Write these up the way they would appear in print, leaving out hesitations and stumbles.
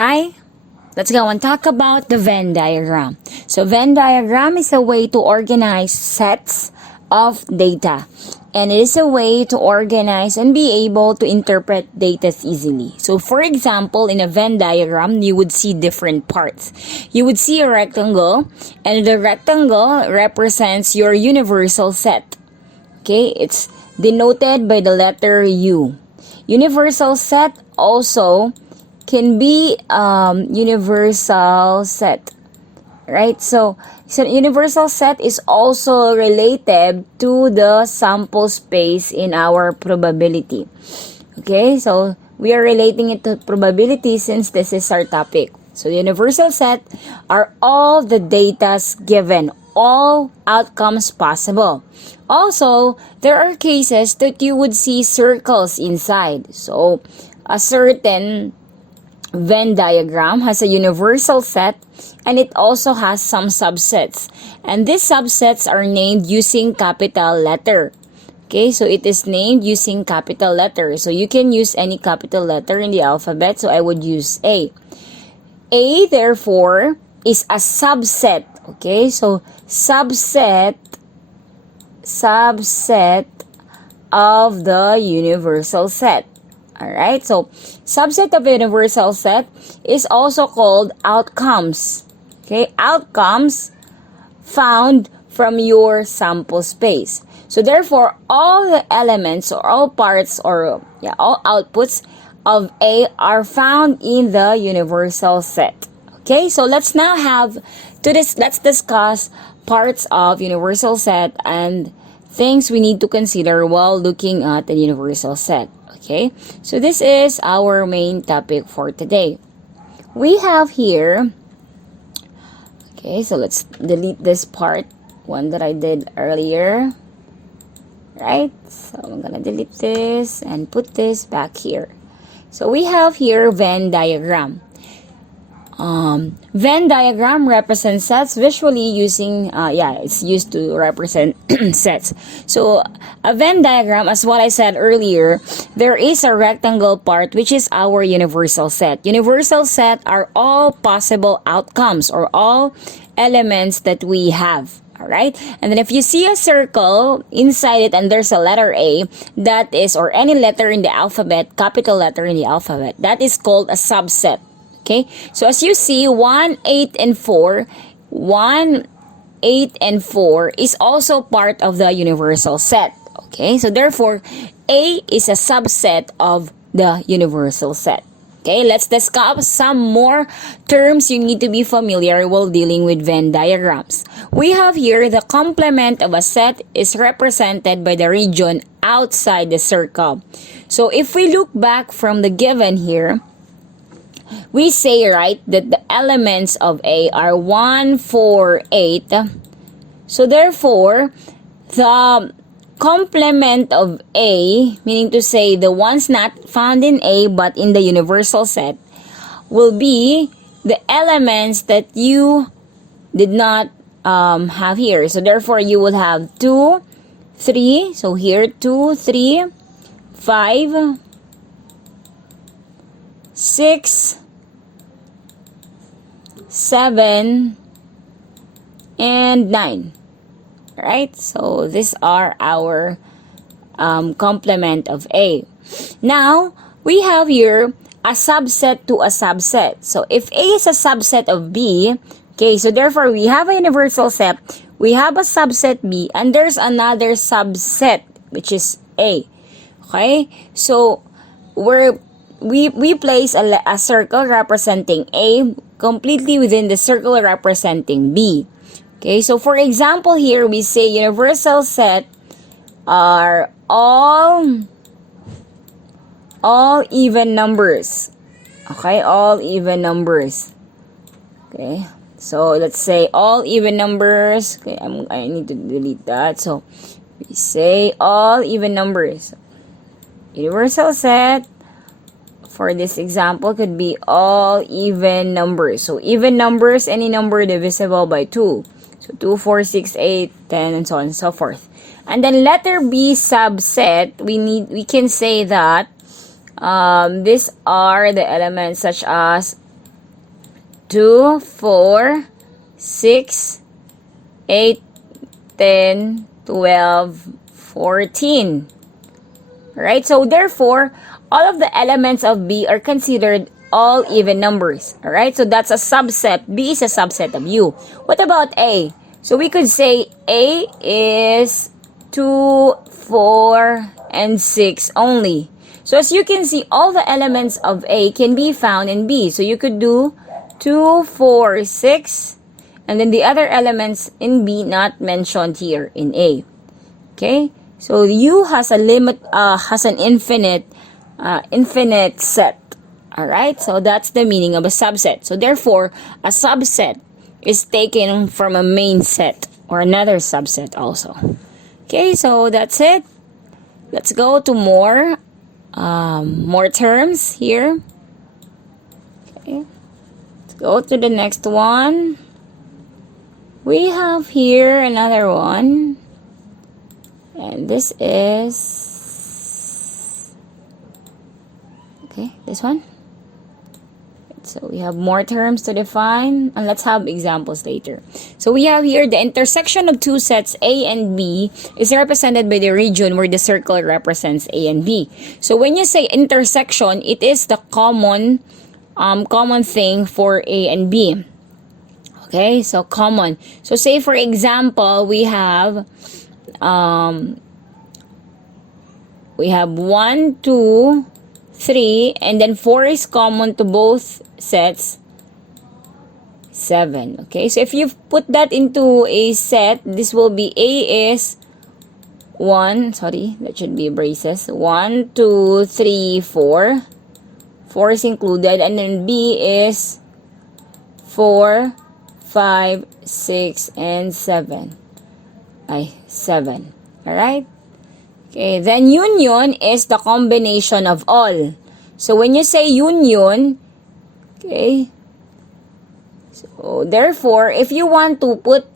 Hi, let's go and talk about the Venn diagram. So Venn diagram is a way to organize sets of data. And it is a way to organize and be able to interpret data easily. So for example, in a Venn diagram, you would see different parts. You would see a rectangle, and the rectangle represents your universal set. Okay, it's denoted by the letter U. Universal set also can be universal set, right? So universal set is also related to the sample space in our probability. Okay, so we are relating it to probability since this is our topic. So universal set are all the datas given, all outcomes possible. Also, there are cases that you would see circles inside. So a certain Venn diagram has a universal set, and it also has some subsets. And these subsets are named using capital letter. Okay, so it is named using capital letter. So you can use any capital letter in the alphabet. So I would use A. A, therefore, is a subset. Okay, so subset of the universal set. Alright, so subset of universal set is also called outcomes. Okay, outcomes found from your sample space. So therefore, all the elements or all parts or all outputs of A are found in the universal set. Okay, so let's now let's discuss parts of universal set and things we need to consider while looking at the universal set. Okay, so this is our main topic for today. We have here, okay, so let's delete this part, one that I did earlier, right? So I'm gonna delete this and put this back here. So we have here Venn diagram. Venn diagram represents sets visually using, it's used to represent sets. So a Venn diagram, as what I said earlier, there is a rectangle part which is our universal set. Universal set are all possible outcomes or all elements that we have. Alright, and then if you see a circle inside it and there's a letter A, that is, or any letter in the alphabet, capital letter in the alphabet, that is called a subset. Okay, so as you see, 1, 8, and 4, 1, 8, and 4 is also part of the universal set. Okay, so therefore, A is a subset of the universal set. Okay, let's discuss some more terms you need to be familiar while dealing with Venn diagrams. We have here the complement of a set is represented by the region outside the circle. So if we look back from the given here, we say, right, that the elements of A are 1, 4, 8. So therefore, the complement of A, meaning to say the ones not found in A but in the universal set, will be the elements that you did not have here. So therefore, you will have 2, 3. So here, 2, 3, 5, 6, 7, and 9. Right? So these are our complement of A. Now, we have here a subset to a subset. So if A is a subset of B, okay, so therefore we have a universal set, we have a subset B, and there's another subset, which is A. Okay? So we place a circle representing A completely within the circle representing B. Okay, so for example here, we say universal set are all even numbers. Okay, all even numbers. Okay, so let's say all even numbers. Okay, I need to delete that. So we say all even numbers. Universal set for this example could be all even numbers. So even numbers, any number divisible by 2. So 2, 4, 6, 8, 10, and so on and so forth. And then letter B subset, we can say that these are the elements such as 2, 4, 6, 8, 10, 12, 14. Right? So therefore, all of the elements of B are considered all even numbers. Alright? So that's a subset. B is a subset of U. What about A? So we could say A is 2, 4, and 6 only. So as you can see, all the elements of A can be found in B. So you could do 2, 4, 6, and then the other elements in B not mentioned here in A. Okay? So U has a limit, has an infinite set. Alright? So that's the meaning of a subset. So therefore, a subset is taken from a main set or another subset also. Okay, so that's it. Let's go to more terms here. Okay, let's go to the next one. We have here another one, and this is this one. So we have more terms to define, and let's have examples later. So we have here the intersection of two sets A and B is represented by the region where the circle represents A and B. So when you say intersection, it is the common thing for A and B. Okay, so common. So say for example, we have 1, 2, 3, and then 4 is common to both sets. 7. Okay, so if you put that into a set, this will be A is 1, sorry, that should be braces. 1, 2, 3, 4. 4 is included, and then B is 4, 5, 6, and 7. 7. Alright? Okay, then union is the combination of all. So when you say union, okay, so therefore, if you want to put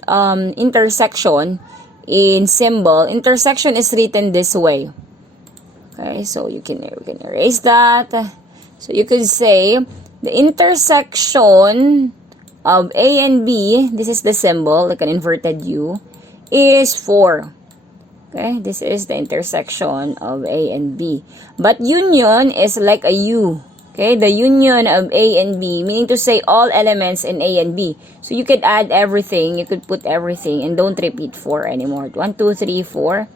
intersection in symbol, intersection is written this way. Okay, so we can erase that. So you could say the intersection of A and B, this is the symbol, like an inverted U, is 4. Okay, this is the intersection of A and B. But union is like a U. Okay, the union of A and B, meaning to say all elements in A and B. So you could add everything, you could put everything, and don't repeat 4 anymore. 1, 2, 3, 4,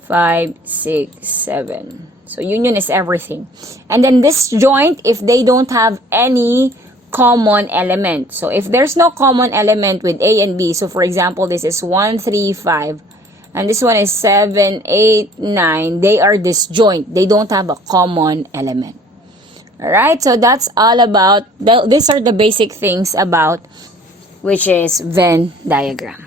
5, 6, 7. So union is everything. And then this joint, if they don't have any common element. So if there's no common element with A and B, so for example, this is 1, 3, 5, and this one is 7, 8, 9, they are disjoint. They don't have a common element. Alright, so that's all about, these are the basic things about which is Venn diagram.